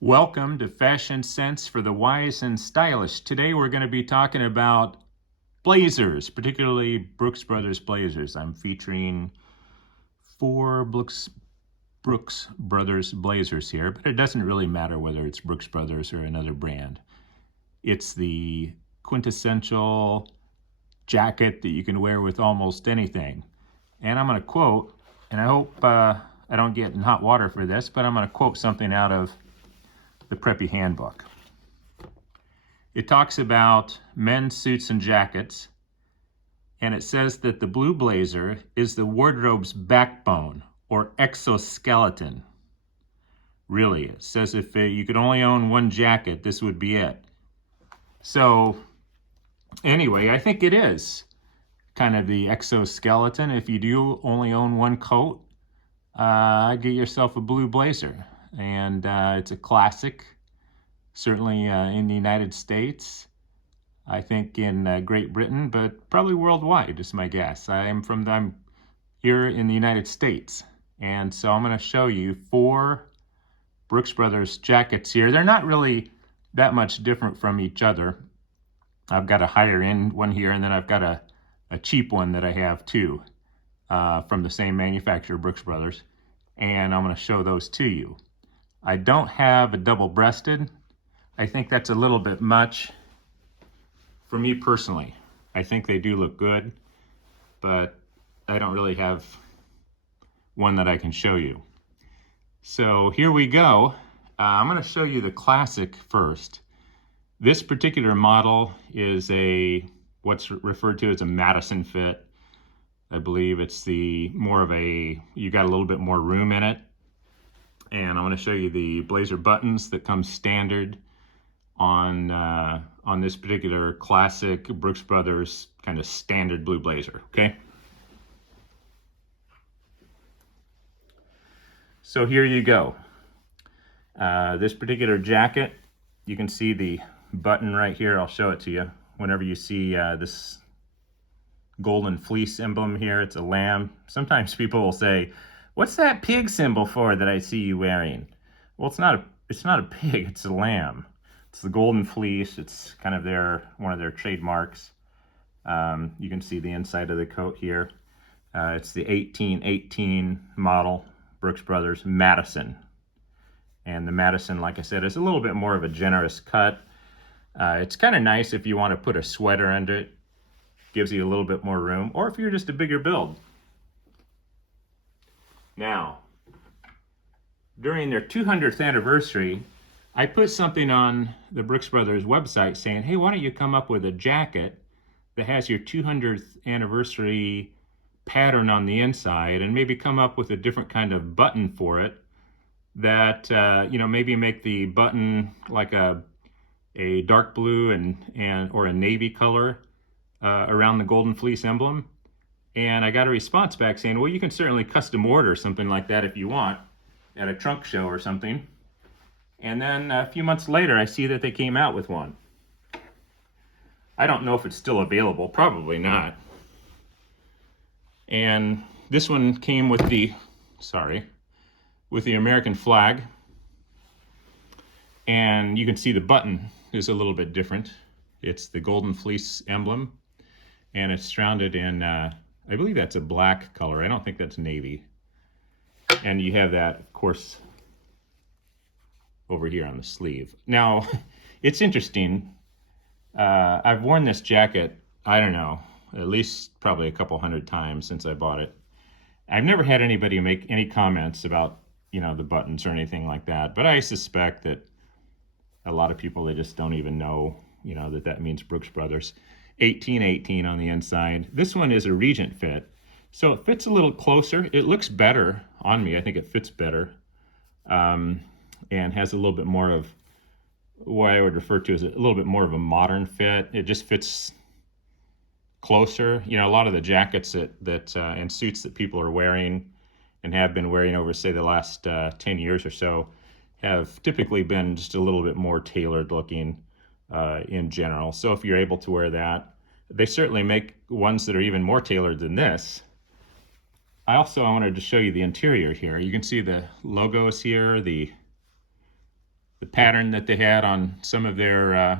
Welcome to Fashion Sense for the Wise and Stylish. Today we're going to be talking about blazers, particularly Brooks Brothers blazers. I'm featuring four Brooks Brothers blazers here, but it doesn't really matter whether it's Brooks Brothers or another brand. It's the quintessential jacket that you can wear with almost anything. And I'm going to quote, and I hope I don't get in hot water for this, but I'm going to quote something out of the Preppy Handbook. It talks about men's suits and jackets, and it says that the blue blazer is the wardrobe's backbone or exoskeleton. Really, it says if you could only own one jacket, this would be it. So anyway, I think it is kind of the exoskeleton. If you do only own one coat, get yourself a blue blazer. And it's a classic, certainly in the United States. I think in Great Britain, but probably worldwide is my guess. I'm here in the United States. And so I'm going to show you four Brooks Brothers jackets here. They're not really that much different from each other. I've got a higher end one here, and then I've got a cheap one that I have too, from the same manufacturer, Brooks Brothers. And I'm going to show those to you. I don't have a double-breasted. I think that's a little bit much for me personally. I think they do look good, but I don't really have one that I can show you. So here we go. I'm going to show you the classic first. This particular model is what's referred to as a Madison fit. I believe it's you got a little bit more room in it. And I'm going to show you the blazer buttons that come standard on this particular classic Brooks Brothers kind of standard blue blazer, okay? So here you go. This particular jacket, you can see the button right here. I'll show it to you. Whenever you see this golden fleece emblem here, it's a lamb. Sometimes people will say, "What's that pig symbol for that I see you wearing?" Well, it's not a pig, it's a lamb. It's the golden fleece. It's kind of one of their trademarks. You can see the inside of the coat here. It's the 1818 model, Brooks Brothers Madison. And the Madison, like I said, is a little bit more of a generous cut. It's kind of nice if you want to put a sweater under it. Gives you a little bit more room, or if you're just a bigger build. Now, during their 200th anniversary, I put something on the Brooks Brothers website saying, hey, why don't you come up with a jacket that has your 200th anniversary pattern on the inside, and maybe come up with a different kind of button for it that, maybe make the button like a dark blue or a navy color around the golden fleece emblem. And I got a response back saying, well, you can certainly custom order something like that if you want at a trunk show or something. And then a few months later, I see that they came out with one. I don't know if it's still available, probably not. And this one came with the American flag. And you can see the button is a little bit different. It's the golden fleece emblem, and it's surrounded in I believe that's a black color. I don't think that's navy. And you have that, of course, over here on the sleeve. Now, it's interesting. I've worn this jacket, I don't know, at least probably a couple hundred times since I bought it. I've never had anybody make any comments about, the buttons or anything like that. But I suspect that a lot of people, they just don't even know, that means Brooks Brothers. 1818 on the inside. This one is a Regent fit, so it fits a little closer. It looks better on me. I think it fits better, and has a little bit more of what I would refer to as a little bit more of a modern fit. It just fits closer. A lot of the jackets that and suits that people are wearing and have been wearing over, say, the last 10 years or so have typically been just a little bit more tailored looking in general. So if you're able to wear that, they certainly make ones that are even more tailored than this. I wanted to show you the interior here. You can see the logos here, the the pattern that they had on some of their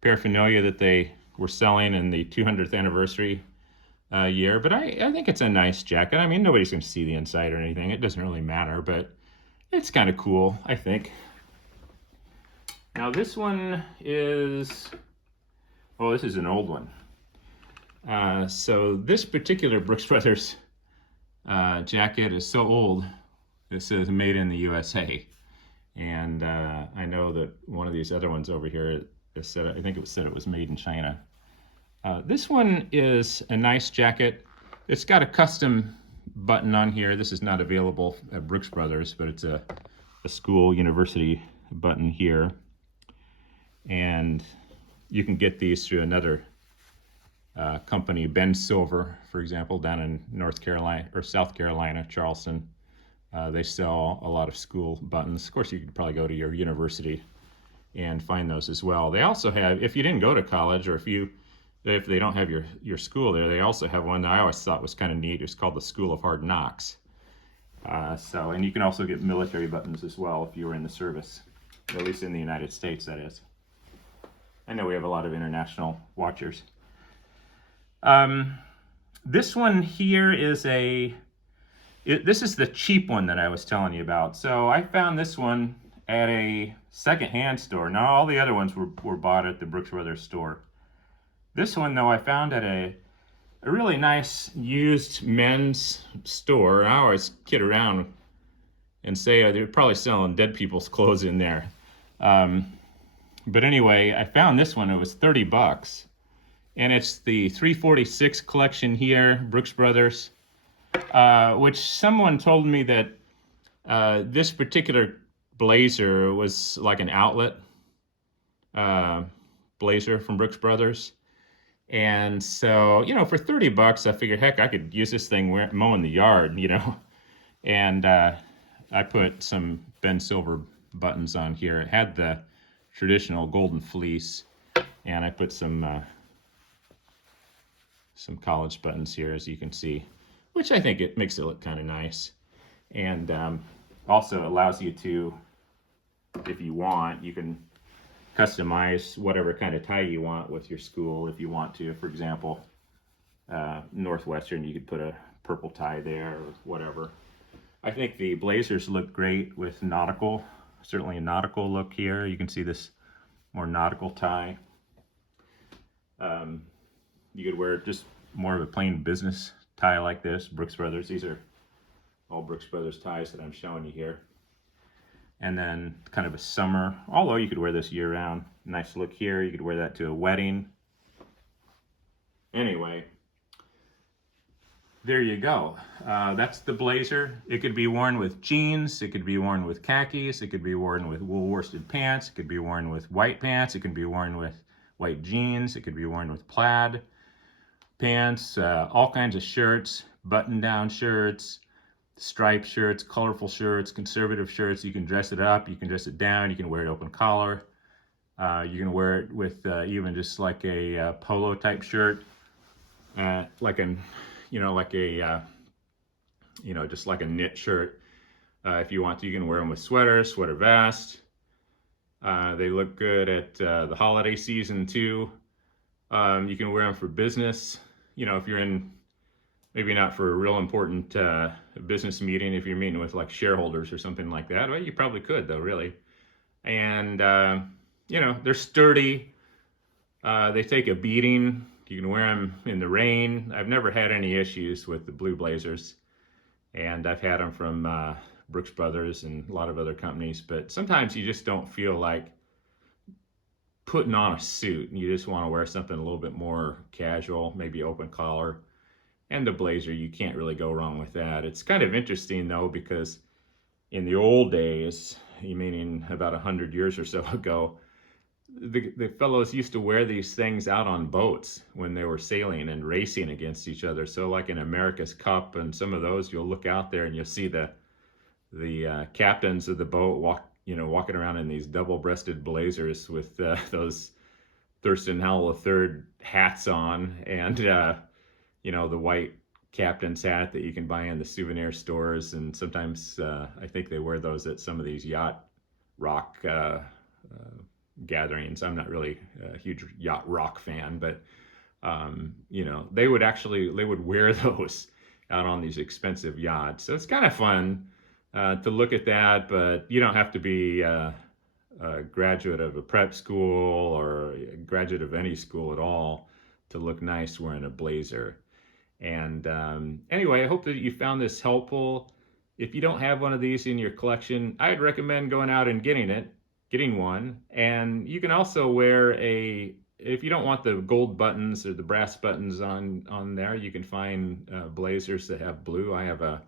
paraphernalia that they were selling in the 200th anniversary year. But I think it's a nice jacket. I mean, nobody's going to see the inside or anything. It doesn't really matter, but it's kind of cool, I think. Now this one is, oh, this is an old one. So this particular Brooks Brothers jacket is so old. It says made in the USA. And I know that one of these other ones over here, it said, I think it said it was made in China. This one is a nice jacket. It's got a custom button on here. This is not available at Brooks Brothers, but it's a school university button here. And you can get these through another company, Ben Silver, for example, down in North Carolina or South Carolina, Charleston. They sell a lot of school buttons. Of course, you could probably go to your university and find those as well. They also have, if you didn't go to college, or if they don't have your school there, they also have one that I always thought was kind of neat. It's called the School of Hard Knocks. And you can also get military buttons as well if you were in the service, or at least in the United States, that is. I know we have a lot of international watchers. This one here is this is the cheap one that I was telling you about. So I found this one at a secondhand store. Now all the other ones were bought at the Brooks Brothers store. This one though I found at a really nice used men's store. I always kid around and say they're probably selling dead people's clothes in there. But anyway, I found this one. It was $30. And it's the 346 collection here, Brooks Brothers, which someone told me that this particular blazer was like an outlet blazer from Brooks Brothers. And so, for $30, I figured, heck, I could use this thing mowing the yard, And I put some Ben Silver buttons on here. It had the traditional golden fleece, and I put some college buttons here, as you can see, which I think it makes it look kind of nice. And also allows you to, if you want, you can customize whatever kind of tie you want with your school if you want to. For example, Northwestern, you could put a purple tie there or whatever. I think the blazers look great with nautical, certainly a nautical look here. You can see this more nautical tie. You could wear just more of a plain business tie like this, Brooks Brothers. These are all Brooks Brothers ties that I'm showing you here. And then kind of a summer, although you could wear this year round. Nice look here. You could wear that to a wedding. Anyway, there you go. That's the blazer. It could be worn with jeans. It could be worn with khakis. It could be worn with wool worsted pants. It could be worn with white pants. It could be worn with white jeans. It could be worn with plaid pants, all kinds of shirts, button-down shirts, striped shirts, colorful shirts, conservative shirts. You can dress it up. You can dress it down. You can wear it open collar. You can wear it with even just like a polo type shirt, just like a knit shirt. If you want to, you can wear them with sweaters, sweater vest. They look good at the holiday season too. You can wear them for business. If you're in, maybe not for a real important business meeting, if you're meeting with like shareholders or something like that. Well, you probably could though, really. And, they're sturdy. They take a beating. You can wear them in the rain. I've never had any issues with the blue blazers. And I've had them from Brooks Brothers and a lot of other companies. But sometimes you just don't feel like putting on a suit. And you just want to wear something a little bit more casual, maybe open collar. And the blazer, you can't really go wrong with that. It's kind of interesting though, because in the old days, meaning about 100 years or so ago, the fellows used to wear these things out on boats when they were sailing and racing against each other. So like in America's Cup and some of those, you'll look out there and you'll see the captains of the boat walking around in these double-breasted blazers with those Thurston Howell III hats on, and the white captain's hat that you can buy in the souvenir stores. And sometimes I think they wear those at some of these yacht rock gatherings. I'm not really a huge yacht rock fan, but you know, they would wear those out on these expensive yachts. So it's kind of fun to look at that, but you don't have to be a graduate of a prep school or a graduate of any school at all to look nice wearing a blazer. And anyway, I hope that you found this helpful. If you don't have one of these in your collection, I'd recommend going out and getting one. And you can also wear if you don't want the gold buttons or the brass buttons on there, you can find blazers that have blue. I have a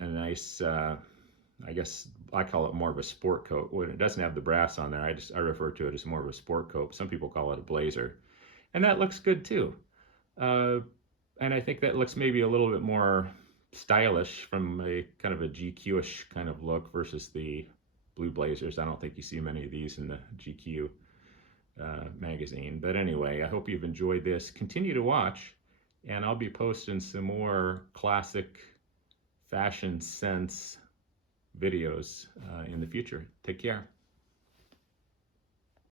nice, I guess I call it more of a sport coat. When it doesn't have the brass on there, I refer to it as more of a sport coat. Some people call it a blazer, and that looks good too. Uh, and I think that looks maybe a little bit more stylish from a kind of a GQ-ish kind of look versus the blue blazers. I don't think you see many of these in the GQ magazine. But anyway, I hope you've enjoyed this. Continue to watch, and I'll be posting some more classic fashion sense videos in the future. Take care.